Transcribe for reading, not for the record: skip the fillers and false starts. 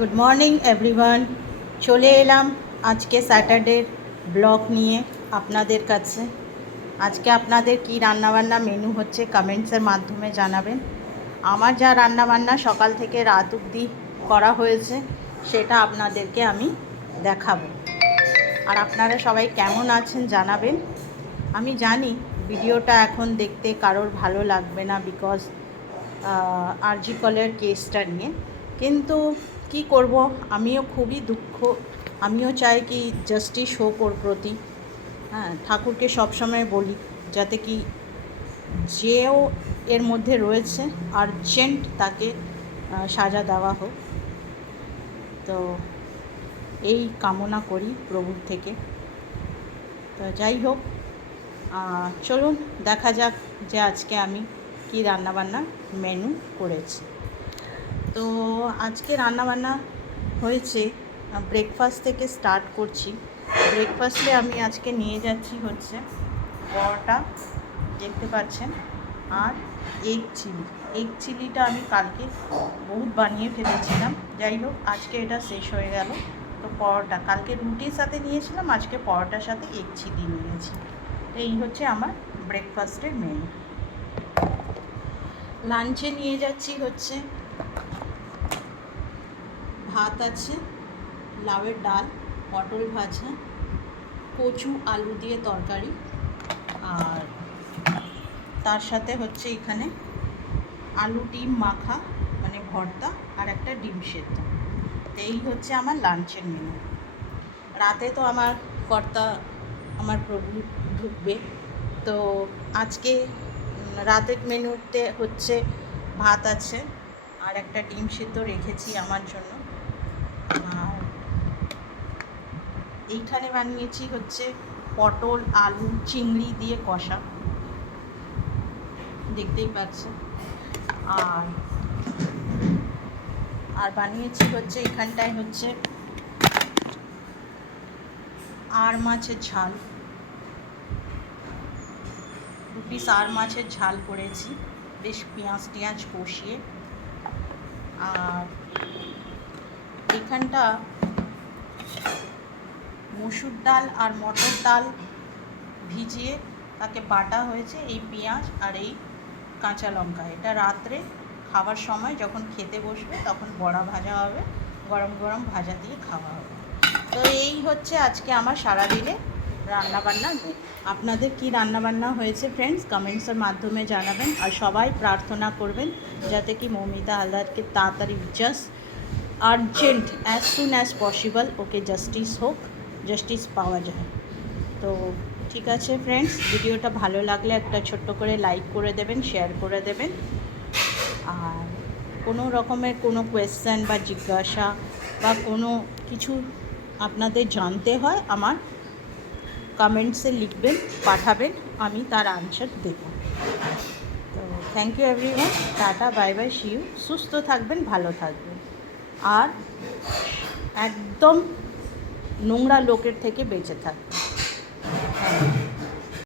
Good morning everyone. চলে এলাম আজকে স্যাটারডের ব্লগ নিয়ে আপনাদের কাছে। আজকে আপনাদের কি রান্নাবান্না মেনু হচ্ছে কমেন্টসের মাধ্যমে জানাবেন। আমার যা রান্নাবান্না সকাল থেকে রাত অবধি করা হয়েছে সেটা আপনাদেরকে আমি দেখাবো। আর আপনারা সবাই কেমন আছেন জানাবেন। আমি জানি ভিডিওটা এখন দেখতে কারোর ভালো লাগবে না, বিকজ আরজি কলের কেসটা নিয়ে, কিন্তু কি করব, আমিও খুবই দুঃখ। আমিও চাই কি জাস্টিস হোক ওর প্রতি। হ্যাঁ, ঠাকুরকে সবসময় বলি যাতে কি যেও এর মধ্যে রয়েছে আর্জেন্ট তাকে সাজা দেওয়া হোক। তো এই কামনা করি প্রভুর থেকে। তো যাই হোক, চলুন দেখা যাক যে আজকে আমি কি রান্নাবান্না মেনু করেছি। তো আজকে রান্নাবান্না হয়েছে, ব্রেকফাস্ট থেকে স্টার্ট করছি। ব্রেকফাস্টে আমি আজকে নিয়ে যাচ্ছি হচ্ছে পরোটা, দেখতে পাচ্ছেন, আর এগ চিলি। এগ চিলিটা আমি কালকে বহুত বানিয়ে ফেলেছিলাম, যাই হোক আজকে এটা শেষ হয়ে গেল। তো পরোটা কালকে রুটির সাথে নিয়েছিলাম, আজকে পরোটার সাথে এগ চিলি নিয়েছি। তো এই হচ্ছে আমার ব্রেকফাস্টের মেনু। লাঞ্চে নিয়ে যাচ্ছি হচ্ছে ভাত আছে, লাউয়ের ডাল, পটল ভাজা, কচু আলু দিয়ে তরকারি, আর তার সাথে হচ্ছে এখানে আলু ডিম মাখা মানে ভর্তা, আর একটা ডিম সেদ্ধ। এই হচ্ছে আমার লাঞ্চের মেনু। রাতে তো আমার কর্তা আমার প্রভু ঢুকবে, তো আজকে রাতের মেনুতে হচ্ছে ভাত আছে আর একটা ডিম সেদ্ধ রেখেছি আমার জন্য। আর এইখানে বানিয়েছি হচ্ছে পটল আলু চিংড়ি দিয়ে কষা, দেখতেই পাচ্ছেন। আর বানিয়েছি হচ্ছে এখানটায় হচ্ছে আর মাছের ঝাল, 2 পিস আর মাছের ঝাল করেছি বেশ পেঁয়াজ টেঁয়াজ কষিয়ে। আর এখানটা মসুর ডাল আর মটর ডাল ভিজিয়ে তাকে বাটা হয়েছে, এই পেঁয়াজ আর এই কাঁচা লঙ্কা। এটা রাত্রে খাবার সময় যখন খেতে বসবে তখন বড়া ভাজা হবে, গরম গরম ভাজা দিয়ে খাওয়া হবে। তো এই হচ্ছে আজকে আমার সারাদিনে রান্নাবান্না। আপনাদের কি রান্নাবান্না হয়েছে ফ্রেন্ডস কমেন্টসের মাধ্যমে জানাবেন। আর সবাই প্রার্থনা করবেন যাতে কি মৌমিতা হালদারকে তাড়াতাড়ি just urgent as soon as possible okay justice হোক, জাস্টিস পাওয়া যায়। তো ঠিক আছে ফ্রেন্ডস, ভিডিওটা ভালো লাগলে একটা ছোট্ট করে লাইক করে দেবেন, শেয়ার করে দেবেন। আর কোনো রকমের কোনো কোয়েশ্চেন বা জিজ্ঞাসা বা কোনো কিছু আপনাদের জানতে হয় আমার কমেন্টসে লিখবেন, পাঠাবেন, আমি তার আনসার দেব। তো thank you everyone, ta ta, bye bye, see you. সুস্থ থাকবেন, ভালো থাকবেন, আর একদম নোংরা লোকের থেকে বেঁচে থাকবেন।